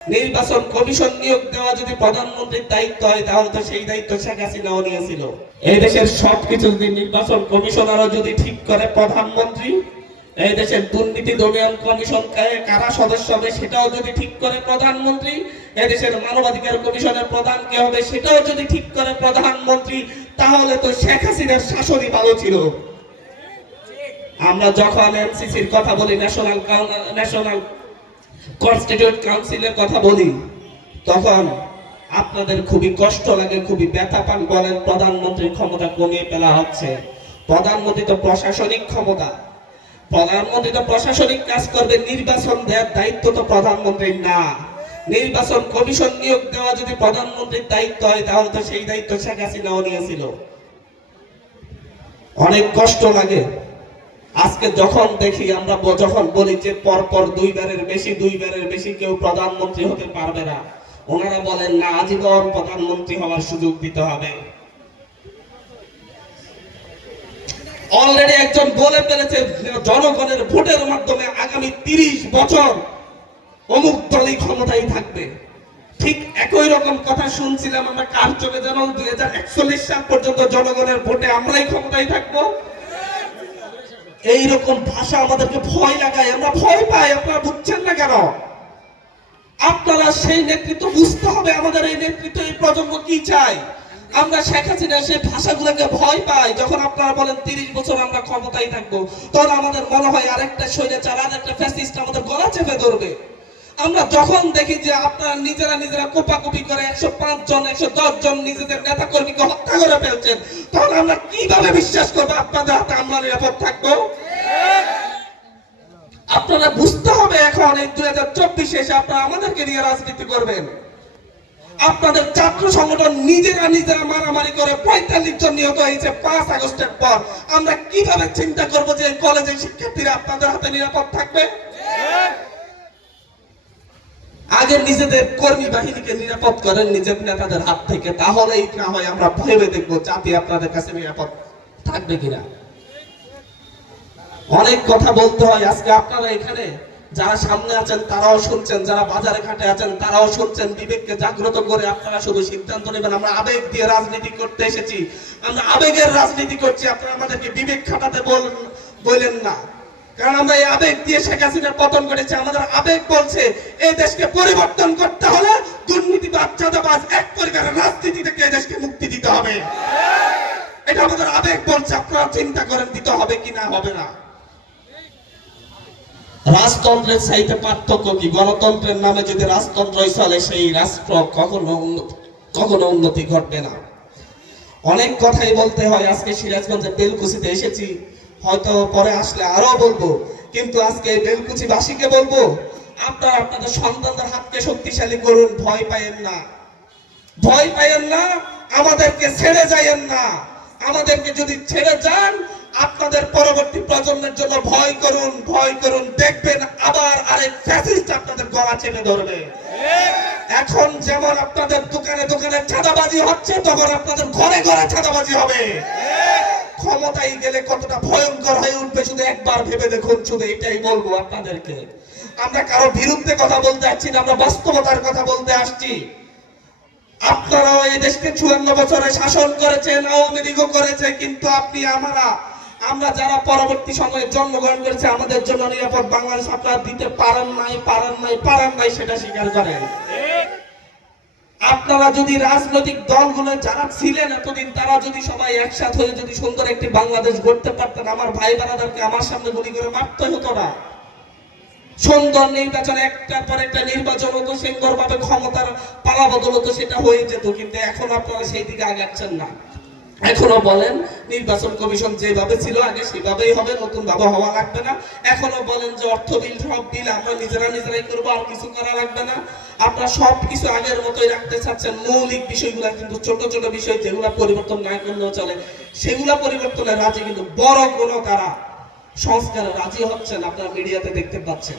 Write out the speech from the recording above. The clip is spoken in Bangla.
নির্বাচন কমিশন নিয়োগ দেওয়া যদি প্রধানমন্ত্রীর দায়িত্ব হয় তাহলে তো সেই দায়িত্ব শেখ হাসিনাও নিয়েছিল। এই দেশের সবকিছু যদি নির্বাচন কমিশনারও যদি ঠিক করে প্রধানমন্ত্রী, এই দেশের দুর্নীতি দমন কমিশন কারা সদস্য হবে সেটাও যদি ঠিক করে প্রধানমন্ত্রী, এই দেশের মানবাধিকার কমিশনের প্রধান কে হবে সেটাও যদি ঠিক করে প্রধানমন্ত্রী, তাহলে তো শেখ হাসিনার শাসনই ভালো ছিল। আমরা যখন এনসিসির কথা বলি, ন্যাশনাল কনস্টিটিউট কাউন্সিলের কথা বলি, তখন আপনাদের খুবই কষ্ট লাগে, খুবই ব্যথা পান, বলেন প্রধানমন্ত্রীর ক্ষমতা কমিয়ে ফেলা হচ্ছে। প্রধানমন্ত্রী তো প্রশাসনিক ক্ষমতা, প্রধানমন্ত্রী তো প্রশাসনিক কাজ করবে, নির্বাচন দেওয়ার দায়িত্ব তো প্রধানমন্ত্রীর না। নির্বাচন কমিশন নিয়োগ দেওয়া যদি প্রধানমন্ত্রীর দায়িত্ব হয় তাহলে তো সেই দায়িত্ব শেখ হাসিনাও নিয়েছিল। অনেক কষ্ট লাগে আজকে যখন দেখি, আমরা যখন বলি যে পরপর দুইবারের বেশি কেউ প্রধানমন্ত্রী হতে পারবে না, ওনারা বলেন না, আজীবন প্রধানমন্ত্রী হওয়ার সুযোগ দিতে হবে। অলরেডি একজন বলে ফেলেছে জনগণের ভোটের মাধ্যমে আগামী 30 বছর অমুক দলই ক্ষমতায় থাকবে। ঠিক একই রকম কথা শুনছিলাম আমরা কার চোখে, যেন 2041 সাল পর্যন্ত জনগণের ভোটে আমরাই ক্ষমতায় থাকবো। এইরকম ভাষা আমাদেরকে ভয় লাগায়, আমরা ভয় পাই। আপনারা বুঝছেন না কেন? আপনারা সেই নেতৃত্ব বুঝতে হবে। আমাদের এই নেতৃত্ব, এই প্রজন্ম কি চাই? আমরা শেখ হাসিনা সেই ভাষাগুলোকে ভয় পাই। যখন আপনারা বলেন 30 বছর আমরা ক্ষমতায় থাকবো, তখন আমাদের মনে হয় আরেকটা স্বৈরাচার, আরেকটা ফ্যাসিস্ট আমাদের গলা চেপে ধরবে। আমরা যখন দেখি যে আপনারা নিজেরা কোপাকুপি করে 105 জন 110 জন নিজেদের নেতা কর্মীকে হত্যা করে ফেলছেন, তখন আমরা কিভাবে বিশ্বাস করবো আপনাদের হাতে আমরা নিরাপদ থাকবো? আপনারা বুঝতে হবে, এখন এই 2024 এসে আপনারা আমাদেরকে নিয়ে রাজনীতি করবেন। আপনাদের ছাত্র সংগঠন নিজেরা মারামারি করে 45 জন নিহত হয়েছে 5 আগস্টের পর। আমরা কিভাবে চিন্তা করবো যে কলেজের শিক্ষার্থীরা আপনাদের হাতে নিরাপদ থাকবে? আগে নিজেদের কর্মী বাহিনীকে নিরাপদ করেন নিজের নেতাদের হাত থেকে, তাহলেই না হয় আমরা ভেবে দেখবো জাতি আপনাদের কাছে নিরাপদ থাকবে কিনা। অনেক কথা বলতে হয়। আজকে আপনারা এখানে যারা সামনে আছেন তারাও শুনছেন, যারা বাজারে ঘাটে আছেন তারাও শুনছেন। বিবেককে জাগ্রত করে আপনারা শুধু সিদ্ধান্ত নেবেন। আমরা আবেগ দিয়ে রাজনীতি করতে এসেছি, আমরা আবেগের রাজনীতি করছি। আপনারা আমাদেরকে বিবেক খাটাতে বলেন না, কারণ আমরা এই আবেগ দিয়ে শেখ হাসিনার পতন করেছি। আমাদের আবেগ বলছে এই দেশকে পরিবর্তন করতে হলে দুর্নীতিবাজ, চাঁদাবাজ, এক পরিবারের রাজনীতি থেকে এই দেশকে মুক্তি দিতে হবে। এটা আমাদের আবেগ বলছে। আপনারা চিন্তা করেন দিতে হবে কি না হবে না। রাজতন্ত্রের চাইতে পার্থক্য কি? গণতন্ত্রের নামে যদি রাজতন্ত্রই চলে, সেই রাষ্ট্র কখনো উন্নতি ঘটবে না। অনেক কথাই বলতে হয়। আজকে সিরাজগঞ্জের বেলকুচিতে এসেছি, হয়তো পরে আসলে আরো বলবো, কিন্তু আজকে বেলকুচিবাসীকে বলবো, আপনারা আপনাদের সন্তানদের হাতকে শক্তিশালী করুন। ভয় পাইয়েন না, ভয় পাইয়েন না, আমাদেরকে ছেড়ে যাইয়েন না। আমাদেরকে যদি ছেড়ে যান, আপনাদের পরবর্তী প্রজন্মের জন্য ভয় করুন, দেখবেন আবার আরেক ফ্যাসিস্ট আপনাদের গলা চেপে ধরবে। এখন যেমন আপনাদের দোকানে দোকানে চাঁদাবাজি হচ্ছে, তখন আপনাদের ঘরে ঘরে চাঁদাবাজি হবে। ক্ষমতায় গেলে কতটা ভয়ঙ্কর হয়ে উঠবে শুধু একবার ভেবে দেখুন। শুধু এটাই বলবো আপনাদেরকে। আমরা কারো বিরুদ্ধে কথা বলতে আসছি না, আমরা বাস্তবতার কথা বলতে আসছি। আপনারাও এই দেশকে 54 বছরে শাসন করেছেন, আওয়ামী লীগও করেছে, কিন্তু আমরা যারা পরবর্তী সময়ে জন্মগ্রহণ করেছে, আমাদের জন্য নিরাপদ বাংলাদেশ আপনারা দিতে পারেন নাই, সেটা স্বীকার করেন। আপনারা যদি রাজনৈতিক দলগুলো যারা ছিলেন এতদিন, তারা যদি সবাই একসাথে হয়ে যদি সুন্দর একটি বাংলাদেশ গড়তে পারতেন, আমার ভাই বোনেদেরকে আমার সামনে গুলি করে মারতে হতো না। সুন্দর নির্বাচন, একটার পর একটা নির্বাচন হতো, সুন্দরভাবে ক্ষমতার পালা বদল হতো, সেটা হয়ে যেত। কিন্তু এখন আপনারা সেই দিকে আগাচ্ছেন না। এখনো বলেন নির্বাচন কমিশন যেভাবে ছিল আগে সেভাবেই হবে, নতুন ভাবে হওয়া লাগবে না। এখনো বলেন যে অর্থ বিল, সব বিল আমরা নিজেরাই করবো, আর কিছু করা লাগবে না। আপনারা সবকিছু আগের মতোই রাখতে চাচ্ছেন। মৌলিক বিষয়গুলা কিন্তু ছোট ছোট বিষয় যেগুলা পরিবর্তন না করলেও চলে, সেগুলা পরিবর্তনের রাজি, কিন্তু বড় কোনো তারা সংস্কারে রাজি হচ্ছেন, আপনারা মিডিয়াতে দেখতে পাচ্ছেন।